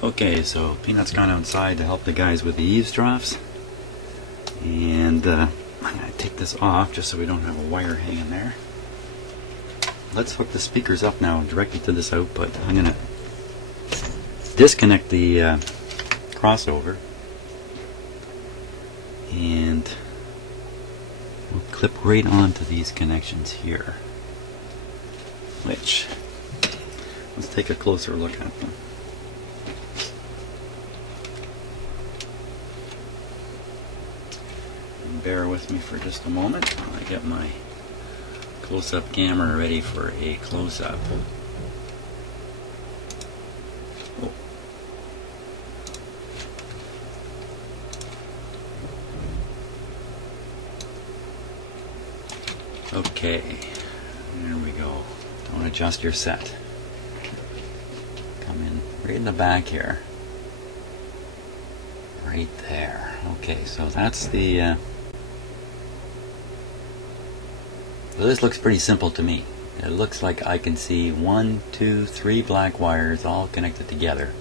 Okay, so Peanut's gone outside to help the guys with the eaves troughs, and I'm going to take this off just so we don't have a wire hanging there. Let's hook the speakers up now directly to this output. I'm going to disconnect the crossover, and we'll clip right onto these connections here, which, let's take a closer look at them. Bear with me for just a moment while I get my close-up camera ready for a close-up. Oh. Okay, there we go. Don't adjust your set. Come in right in the back here. Right there. Okay, so that's the so this looks pretty simple to me. It looks like I can see 1, 2, 3 black wires all connected together.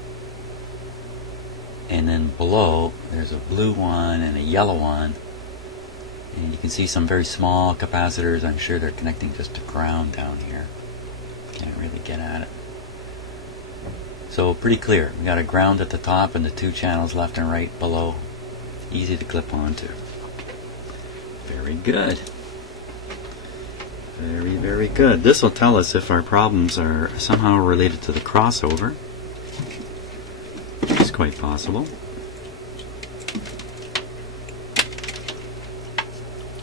And then below there's a blue one and a yellow one. And you can see some very small capacitors. I'm sure they're connecting just to ground down here. Can't really get at it. So pretty clear. We got a ground at the top and the 2 channels left and right below. Easy to clip onto. Very good. Very, very good. This will tell us if our problems are somehow related to the crossover. It's quite possible.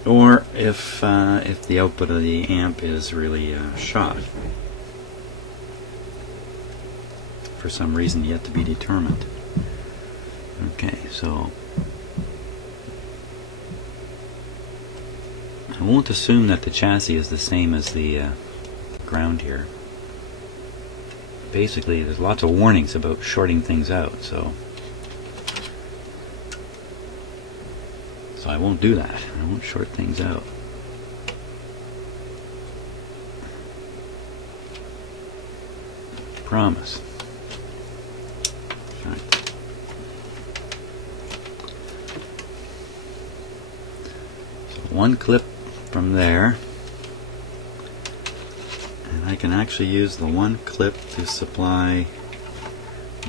Or if the output of the amp is really shot for some reason yet to be determined. Okay, so I won't assume that the chassis is the same as the ground here. Basically, there's lots of warnings about shorting things out, so I won't do that. I won't short things out. Promise. Right. So one clip from there, and I can actually use the one clip to supply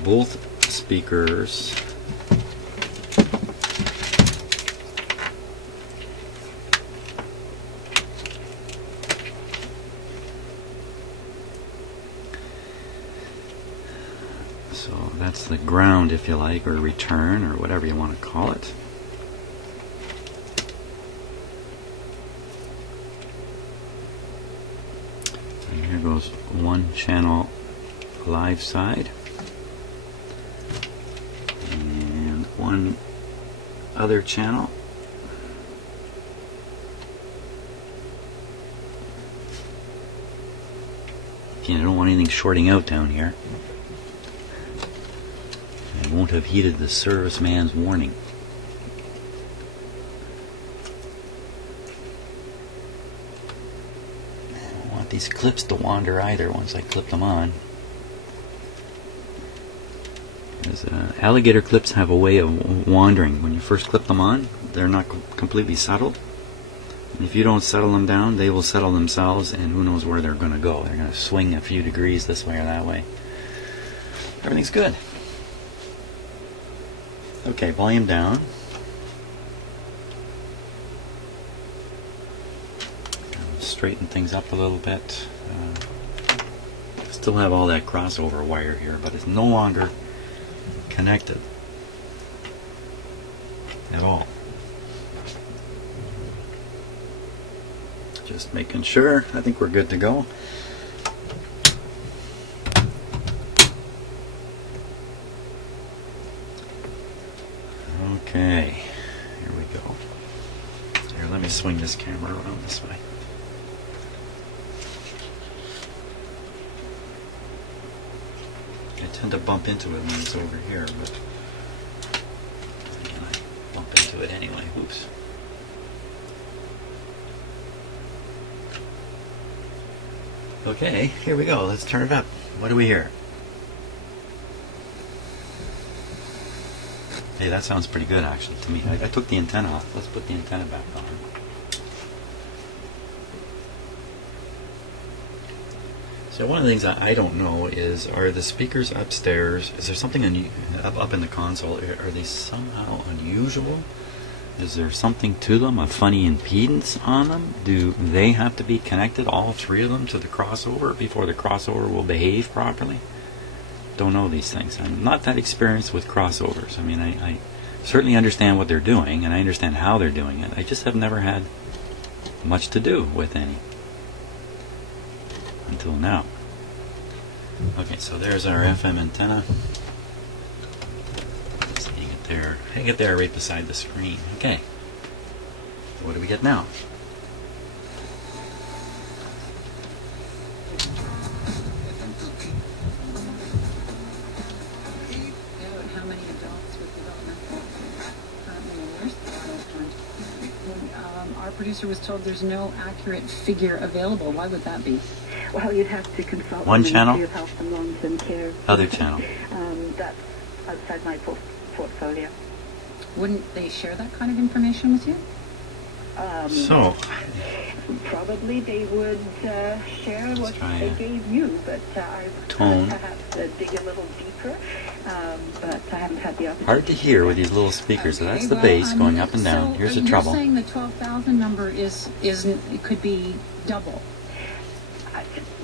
both speakers so that's the ground, if you like, or return, or whatever you want to call it. Here goes one channel live side and one other channel. Again, I don't want anything shorting out down here. I won't have heeded the serviceman's warning. These clips to wander either once I clip them on. Because alligator clips have a way of wandering. When you first clip them on, they're not completely settled. And if you don't settle them down, they will settle themselves, and who knows where they're going to go. They're going to swing a few degrees this way or that way. Everything's good. Okay, volume down. Straighten things up a little bit. Still have all that crossover wire here, but it's no longer connected at all. Just making sure. I think we're good to go. Okay, here we go. Here, let me swing this camera around this way. I tend to bump into it when it's over here, but again, I bump into it anyway. Oops. Okay, here we go. Let's turn it up. What do we hear? Hey, that sounds pretty good actually to me. I took the antenna off. Let's put the antenna back on. So one of the things I don't know is, are the speakers upstairs, is there something up in the console, are they somehow unusual? Is there something to them, a funny impedance on them? Do they have to be connected, all three of them, to the crossover before the crossover will behave properly? Don't know these things. I'm not that experienced with crossovers. I mean, I certainly understand what they're doing, and I understand how they're doing it. I just have never had much to do with any until now. Okay, so there's our FM antenna. Let's hang it there. Hang it there right beside the screen. Okay. What do we get now? How many adults with developmental currently our producer was told there's no accurate figure available. Why would that be? Well, you'd have to consult one the channel, Ministry of Health and Long-Term Care. other channel. That's outside my portfolio. Wouldn't they share that kind of information with you? So, probably they would share what they gave you, but I would perhaps dig a little deeper. But I haven't had the opportunity. Hard to hear with these little speakers. So that's the bass going up and down. Here's the trouble. You're saying the 12,000 number it could be double.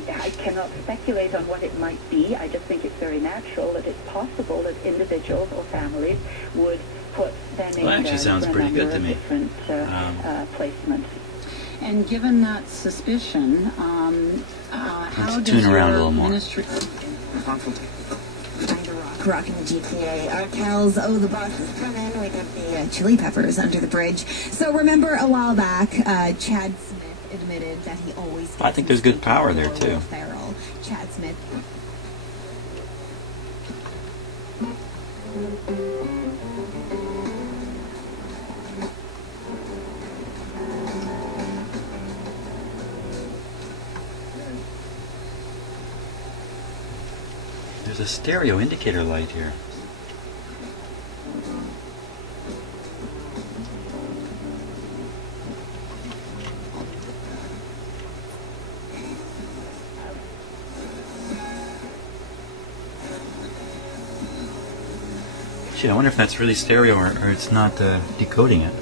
I cannot speculate on what it might be. I just think it's very natural that it's possible that individuals or families would put their name Well, actually sounds pretty good to me. Different placements. And given that suspicion, how Let's does tune around a your little more. ministry... Rocking the GTA. Our pals, the boss is coming. We got the Chili Peppers under the bridge. So remember a while back, Chad Smith admitted that he always... I think there's good power there, too. Feral. Chad Smith... There's a stereo indicator light here. Gee, I wonder if that's really stereo or it's not decoding it.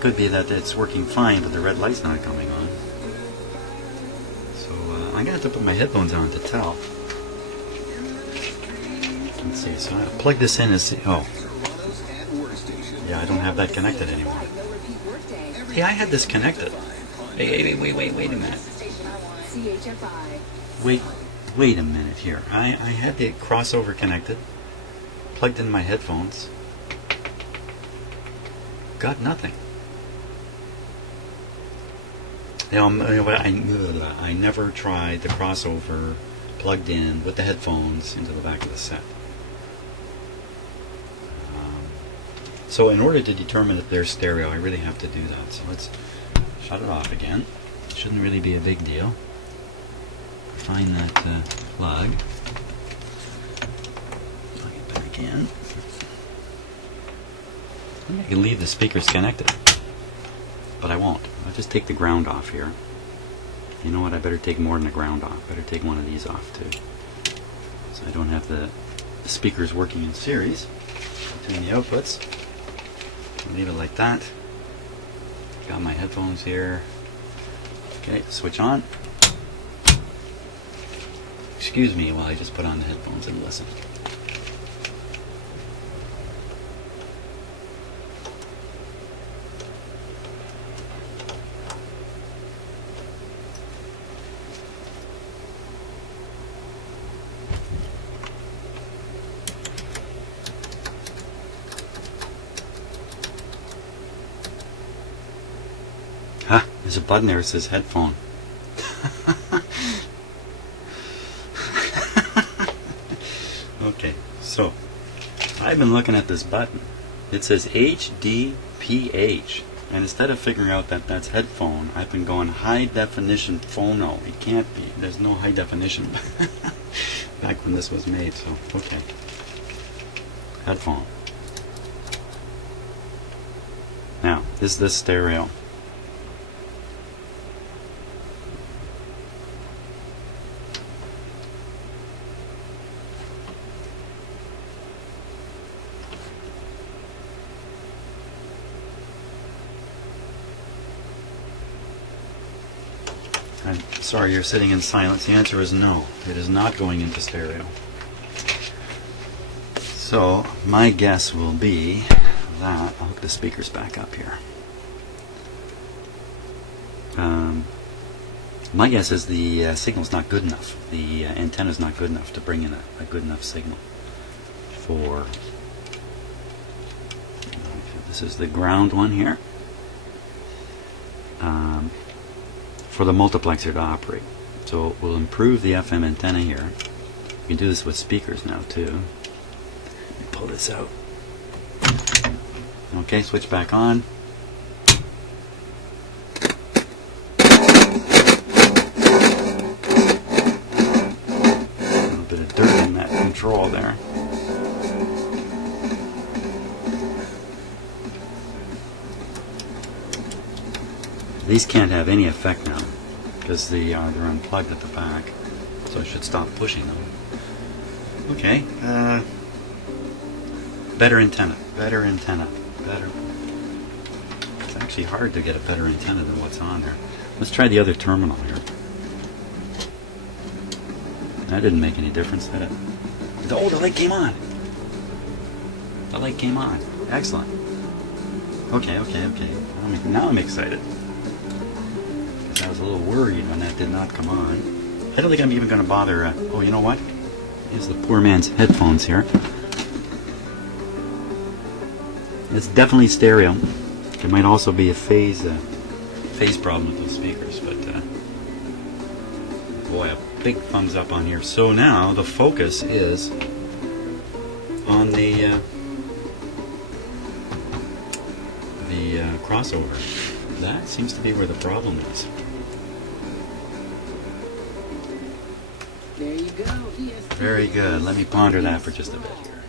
Could be that it's working fine, but the red light's not coming on. I'm going to have to put my headphones on to tell. Let's see, so I plug this in and see. Oh. Yeah, I don't have that connected anymore. Hey, I had this connected. Hey, wait a minute. Wait a minute here. I had the crossover connected, plugged in my headphones, got nothing. I never tried the crossover plugged in with the headphones into the back of the set. So in order to determine if there's stereo, I really have to do that. So let's shut it off again. Shouldn't really be a big deal. Find that plug. Plug it back in. I can leave the speakers connected, but I won't. I'll just take the ground off here. You know what? I better take more than the ground off. Better take one of these off too, so I don't have the speakers working in series between the outputs. Leave it like that. Got my headphones here. Okay, switch on. Excuse me while I just put on the headphones and listen. There's a button there that says headphone. Okay, so I've been looking at this button. It says HDPH, and instead of figuring out that that's headphone, I've been going high definition phono. It can't be. There's no high definition. back when this was made, so okay. Headphone. Now, is this stereo? I'm sorry you're sitting in silence. The answer is no. It is not going into stereo. So my guess will be that I'll hook the speakers back up here. My guess is the signal's not good enough. The antenna's not good enough to bring in a good enough signal for. This is the ground one here. For the multiplexer to operate. So we'll improve the FM antenna here. You can do this with speakers now too. Let me pull this out. Okay, switch back on. A little bit of dirt in that control there. These can't have any effect now because they're unplugged at the back, so I should stop pushing them. Okay, better antenna, better. It's actually hard to get a better antenna than what's on there. Let's try the other terminal here. That didn't make any difference, did it? Oh, the light came on. The light came on. Excellent. Okay. Now I'm excited. I was a little worried when that did not come on. I don't think I'm even going to bother. Oh, you know what? Here's the poor man's headphones here. It's definitely stereo. There might also be a phase problem with those speakers, but boy, a big thumbs up on here. So now the focus is on the crossover. That seems to be where the problem is. There you go. Very good. Let me ponder that for just a bit here.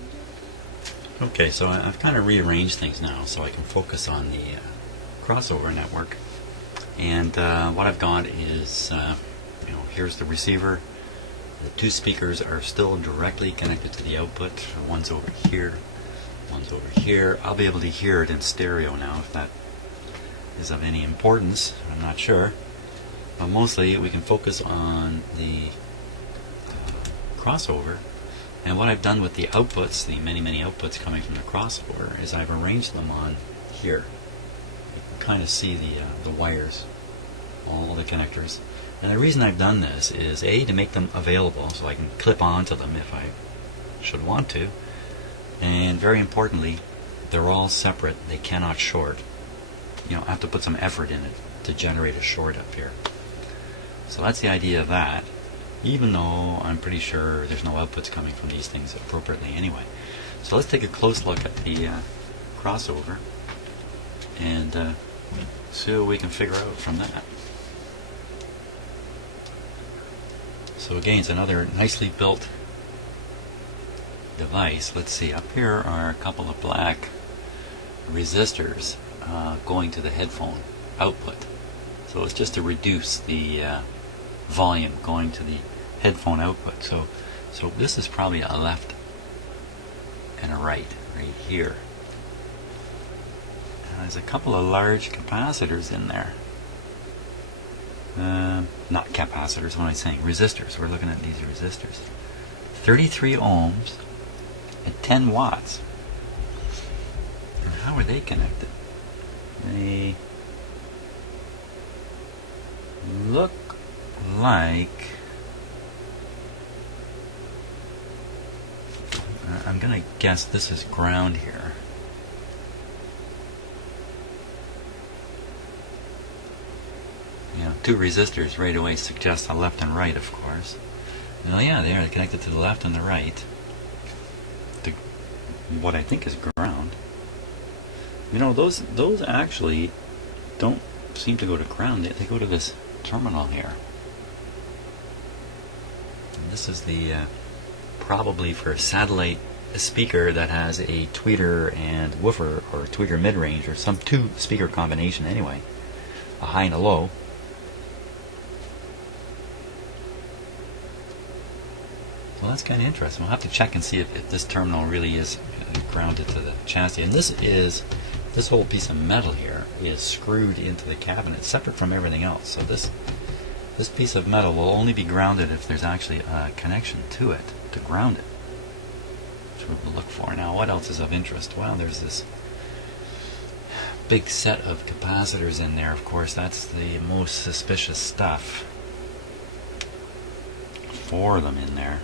Okay, so I've kind of rearranged things now so I can focus on the crossover network. And what I've got is, here's the receiver. The two speakers are still directly connected to the output. One's over here. One's over here. I'll be able to hear it in stereo now if that is of any importance. I'm not sure. But mostly we can focus on the crossover. And what I've done with the outputs, the many outputs coming from the crossover, is I've arranged them on here. You can kind of see the wires, all the connectors. And the reason I've done this is A, to make them available so I can clip onto them if I should want to. And very importantly, they're all separate. They cannot short. I have to put some effort in it to generate a short up here. So that's the idea of that, even though I'm pretty sure there's no outputs coming from these things appropriately anyway. So let's take a close look at the crossover and see what we can figure out from that. So again, it's another nicely built device. Let's see, up here are a couple of black resistors going to the headphone output. So it's just to reduce the volume going to the headphone output. So this is probably a left and a right here. And there's a couple of large capacitors in there. Not capacitors, what am I saying? Resistors. We're looking at these resistors. 33 ohms at 10 watts. And how are they connected? They look like, I'm going to guess this is ground here. Two resistors right away suggest a left and right, of course. Oh yeah, they are connected to the left and the right. To what I think is ground. Those actually don't seem to go to ground. They go to this terminal here. And this is the probably for a satellite speaker that has a tweeter and woofer, or a tweeter mid-range, or some two speaker combination anyway, a high and a low. Well, that's kind of interesting. We'll have to check and see if this terminal really is grounded to the chassis. And this whole piece of metal here is screwed into the cabinet separate from everything else. So this piece of metal will only be grounded if there's actually a connection to it to ground it. That's what we'll look for. Now, what else is of interest? Well, there's this big set of capacitors in there. Of course, that's the most suspicious stuff. 4 of them in there.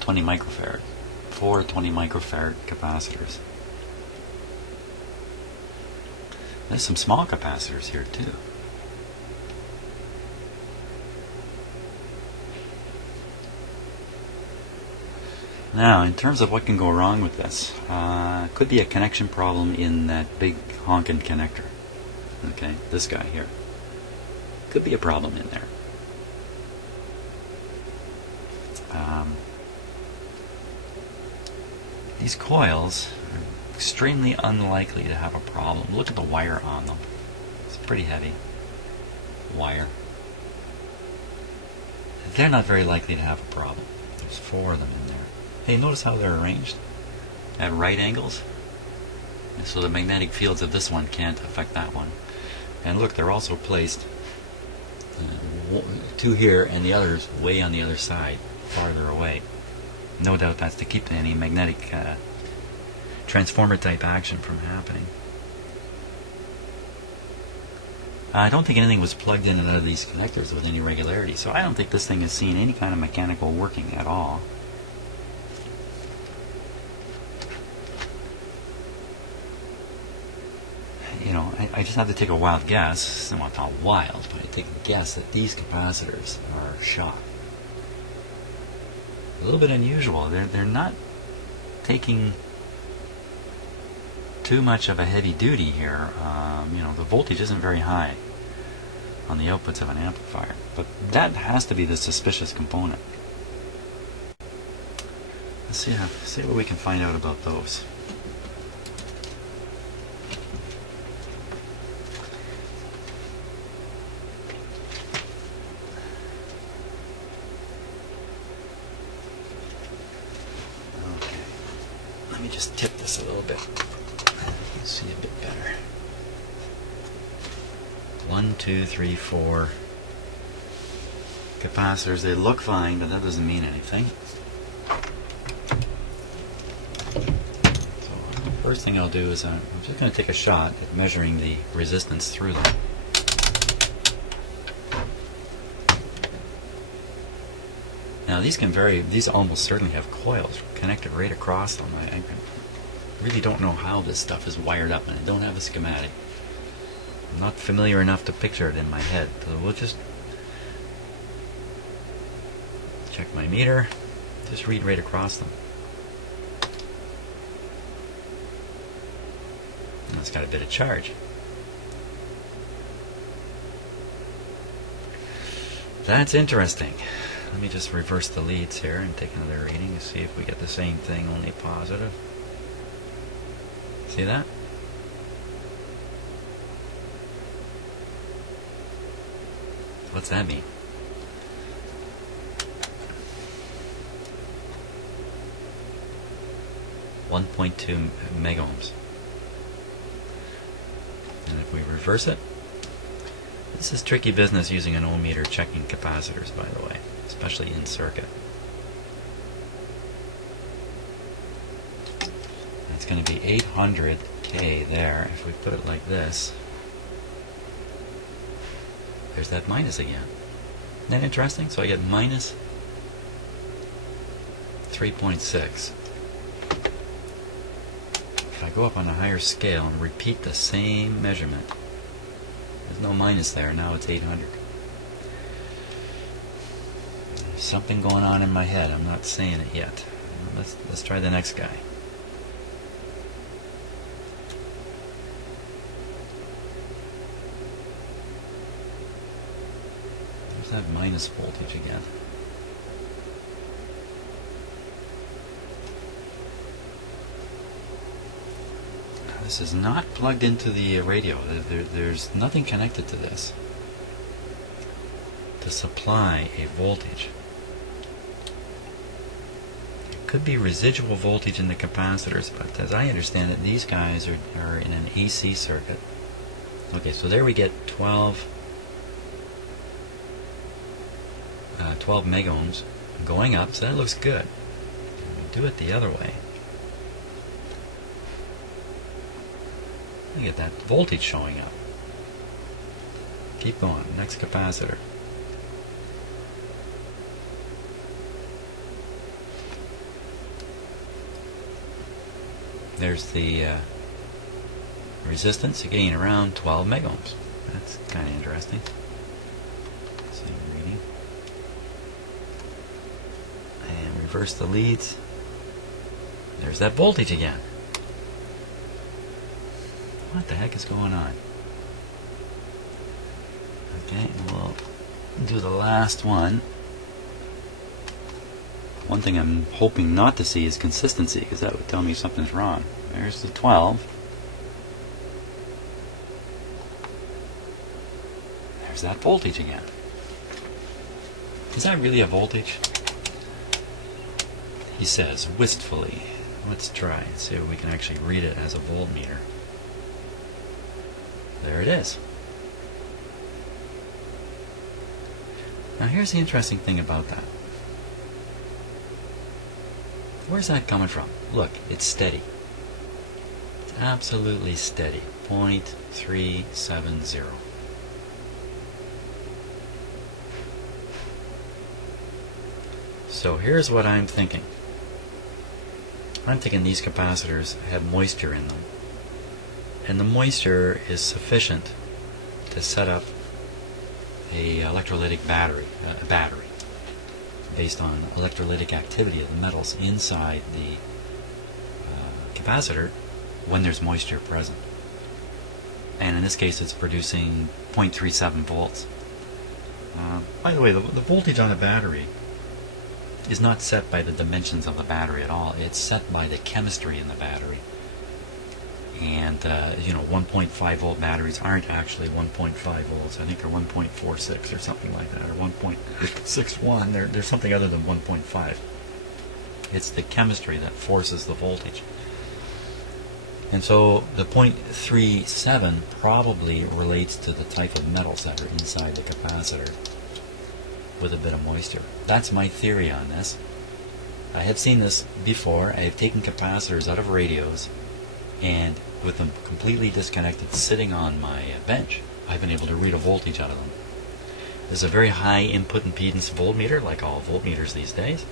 20 microfarad. 4 20 microfarad capacitors. There's some small capacitors here too. Now, in terms of what can go wrong with this, could be a connection problem in that big honkin' connector. Okay, this guy here. Could be a problem in there. These coils are extremely unlikely to have a problem. Look at the wire on them. It's pretty heavy wire. They're not very likely to have a problem. There's 4 of them in there. Hey, notice how they're arranged at right angles? And so the magnetic fields of this one can't affect that one. And look, they're also placed 2 here and the others way on the other side, farther away. No doubt that's to keep any magnetic transformer type action from happening. I don't think anything was plugged in and out of these connectors with any regularity, so I don't think this thing has seen any kind of mechanical working at all. You know, I just have to take a wild guess, well, not wild, but I take a guess that these capacitors are shot. A little bit unusual. They're not taking too much of a heavy duty here. You know, the voltage isn't very high on the outputs of an amplifier, but that has to be the suspicious component. Let's see what we can find out about those. Let me just tip this a little bit. Let's see a bit better. 1, 2, 3, 4 capacitors. They look fine, but that doesn't mean anything. So the first thing I'll do is I'm just going to take a shot at measuring the resistance through them. Now these can vary. These almost certainly have coils connected right across them. I really don't know how this stuff is wired up, and I don't have a schematic. I'm not familiar enough to picture it in my head. So we'll just check my meter. Just read right across them. And it's got a bit of charge. That's interesting. Let me just reverse the leads here and take another reading and see if we get the same thing, only positive. See that? What's that mean? .2 megohms. And if we reverse it, this is tricky business using an ohm meter checking capacitors, by the way, especially in circuit. It's going to be 800K there. If we put it like this, there's that minus again. Isn't that interesting? So I get minus 3.6. If I go up on a higher scale and repeat the same measurement, there's no minus there. Now it's 800. There's something going on in my head. I'm not saying it yet. Let's try the next guy. There's that minus voltage again. Now, this is not plugged into the radio. There's nothing connected to this to supply a voltage. It could be residual voltage in the capacitors, but as I understand it, these guys are in an AC circuit. Okay, so there we get 12 megohms going up, so that looks good. We'll do it the other way. Look at that voltage showing up. Keep going. Next capacitor. There's the resistance, again around 12 megohms. That's kind of interesting. Same reading. And reverse the leads. There's that voltage again. What the heck is going on? Okay, we'll do the last one. One thing I'm hoping not to see is consistency, because that would tell me something's wrong. There's the 12. There's that voltage again. Is that really a voltage? He says wistfully. Let's try and see if we can actually read it as a voltmeter. There it is. Now here's the interesting thing about that. Where's that coming from? Look, it's steady. It's absolutely steady. 0.370. So here's what I'm thinking. I'm thinking these capacitors have moisture in them. And the moisture is sufficient to set up a electrolytic battery, based on electrolytic activity of the metals inside the capacitor when there's moisture present. And in this case it's producing 0.37 volts. By the way, the voltage on a battery is not set by the dimensions of the battery at all. It's set by the chemistry in the battery. And 1.5 volt batteries aren't actually 1.5 volts. I think they're 1.46 or something like that, or 1.61. They're something other than 1.5. It's the chemistry that forces the voltage. And so the 0.37 probably relates to the type of metals that are inside the capacitor with a bit of moisture. That's my theory on this. I have seen this before. I have taken capacitors out of radios, and with them completely disconnected, sitting on my bench, I've been able to read a voltage out of them. This is a very high input impedance voltmeter, like all voltmeters these days.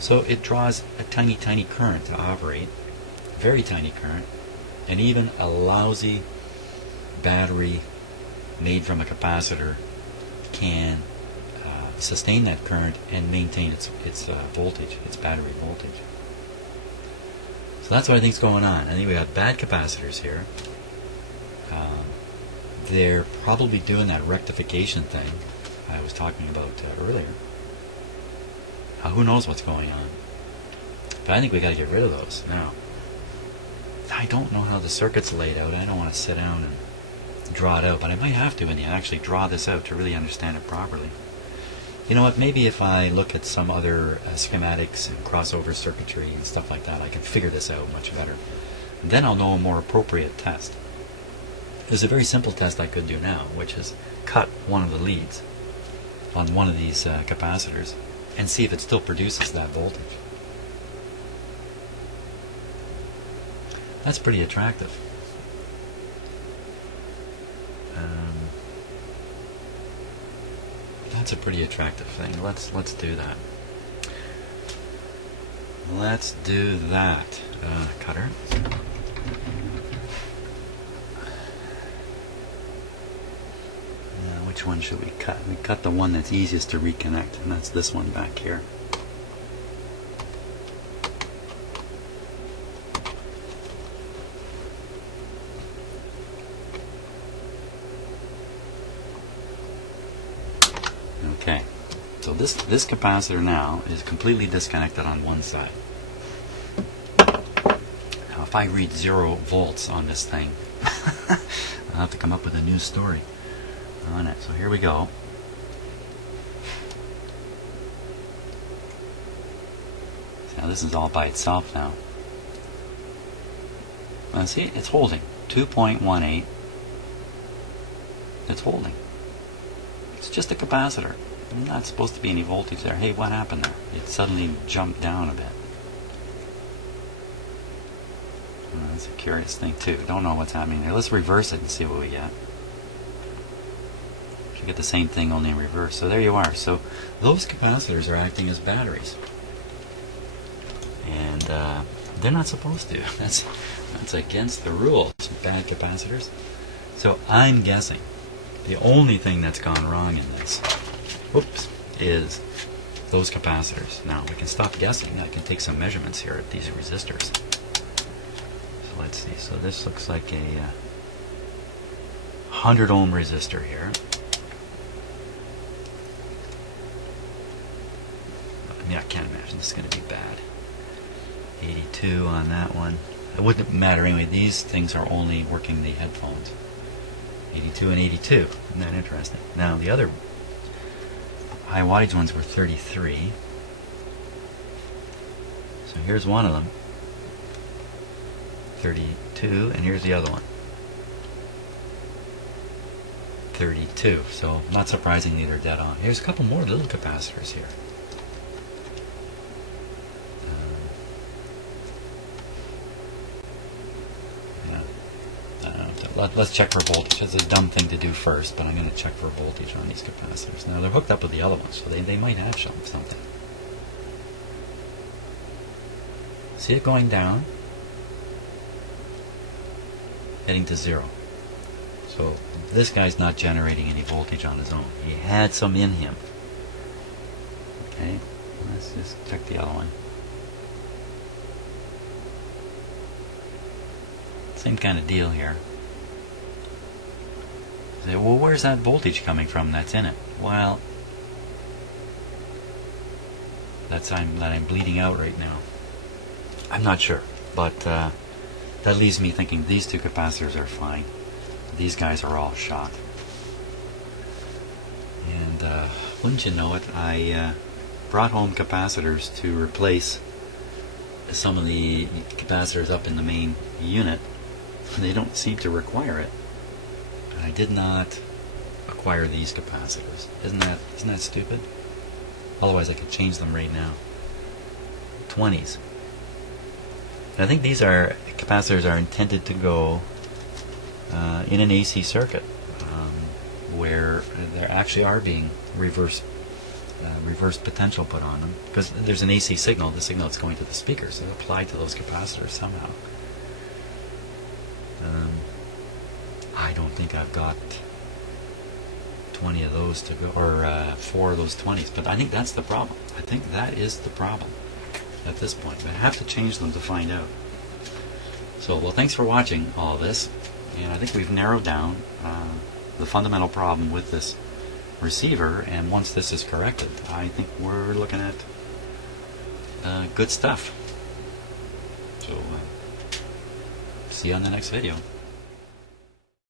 So it draws a tiny, tiny current to operate, very tiny current, and even a lousy battery made from a capacitor can sustain that current and maintain its voltage, its battery voltage. So that's what I think is going on. I think we got bad capacitors here. They're probably doing that rectification thing I was talking about earlier. Who knows what's going on? But I think we got to get rid of those now. I don't know how the circuit's laid out. I don't want to sit down and draw it out, but I might have to and actually draw this out to really understand it properly. You know what, maybe if I look at some other schematics and crossover circuitry and stuff like that, I can figure this out much better. And then I'll know a more appropriate test. There's a very simple test I could do now, which is cut one of the leads on one of these capacitors and see if it still produces that voltage. That's pretty attractive. That's a pretty attractive thing. Let's do that. Let's do that. Cutter. Which one should we cut? We cut the one that's easiest to reconnect, and that's this one back here. Okay, so this capacitor now is completely disconnected on one side. Now if I read 0 volts on this thing, I'll have to come up with a new story on it. So here we go. Now this is all by itself now. Now see, it's holding 2.18. It's holding. It's just a capacitor. There's not supposed to be any voltage there. Hey, what happened there? It suddenly jumped down a bit. That's a curious thing too. Don't know what's happening there. Let's reverse it and see what we get. You get the same thing, only in reverse. So there you are. So those capacitors are acting as batteries, and they're not supposed to. That's against the rules. Bad capacitors. So I'm guessing the only thing that's gone wrong in this, whoops, is those capacitors. Now we can stop guessing. I can take some measurements here at these resistors. So let's see. So this looks like a 100 ohm resistor here. Yeah, I can't imagine this is going to be bad. 82 on that one. It wouldn't matter anyway. These things are only working the headphones. 82 and 82. Isn't that interesting? Now the other high wattage ones were 33. So here's one of them. 32, and here's the other one. 32. So not surprisingly they're dead on. Here's a couple more little capacitors here. Let's check for voltage. That's a dumb thing to do first, but I'm going to check for voltage on these capacitors. Now they're hooked up with the other ones, so they might have something. See it going down, heading to 0. So this guy's not generating any voltage on his own. He had some in him. Okay, let's just check the other one. Same kind of deal here. Say, well, where's that voltage coming from that's in it? Well, that I'm bleeding out right now. I'm not sure, but that leaves me thinking these two capacitors are fine. These guys are all shot. And wouldn't you know it, I brought home capacitors to replace some of the capacitors up in the main unit. They don't seem to require it. I did not acquire these capacitors. Isn't that stupid? Otherwise I could change them right now. 20s. And I think these capacitors are intended to go in an AC circuit where there actually are being reverse potential put on them, because there's an AC signal. The signal that's going to the speakers is applied to those capacitors somehow. I don't think I've got 20 of those to go, or 4 of those 20s, but I think that's the problem. I think that is the problem at this point. But I have to change them to find out. So, well, thanks for watching all this, and I think we've narrowed down the fundamental problem with this receiver, and once this is corrected, I think we're looking at good stuff. So, see you on the next video.